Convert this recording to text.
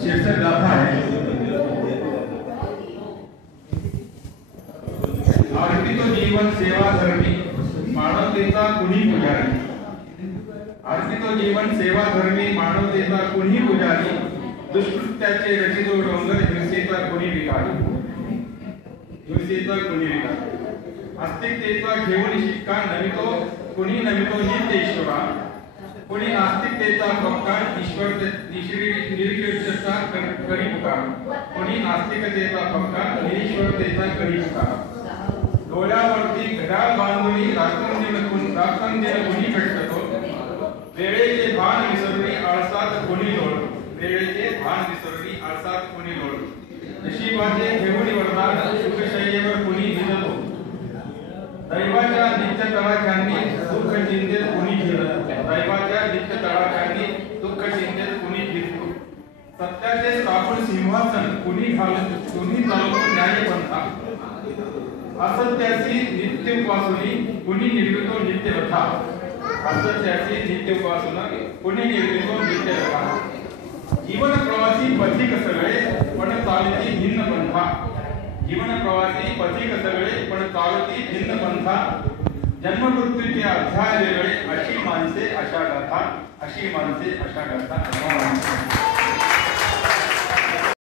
शीर्षक गाथा है आरती तो जीवन सेवा धर्मी मानवतेचा कुणी पुजारी। आरती तो जीवन सेवा धर्मी मानवतेचा कुणी पुजारी। दुष्कृत्याचे रचितो डोंगर हिंसेचा कुणी विकारी। हिंसेचा कुणी विकारी। आस्तिकतेचा घेऊन शिक्का नमितो कुणी नमितो नित्येश्वरा। कुणी नास्तिकतेचा पक्का ईश्वर निरीश्वरतेचा करी पुकार। कुणी नास्तिकतेचा पक्का निरीश्वरतेचा करी पुकार। डोळ्यावरती घड्याळ बांधुनी राखण कुणी कष्टतो। वेळेचे भान विसरणी आळसात कुणी लोळ। वेळेचे भान विसरणी आळसात कुणी लोळ। नशिबाचे घेऊन वरदान सुखशय्येवर कुणी निजतो। दैवाच्या नित्य तळाख्यांनी दुःख चिंतेत कुणी झिरतो। दैवाच्या नित्य तळाख्यांनी दुःख चिंतेत कुणी झिरतो। सत्याचे स्थापन सिंहासन कुणी चालवतो न्यायपंथा। असत्याची नित्य उपासनी कुणी निर्मितो नित्य रथा। असत्याची नित्य उपासना कुणी निर्मितो नित्य रथा। जीवन प्रवासी पथिक सगळे पण चालती भिन्न पंथा। जीवन प्रवासी पथिक सगळे पण चालती भिन्न पंथा। जन्म मृत्यूचे अध्याय वेगळे अशी माणसे अशा गाथा। अशी माणसे अशा गाथा।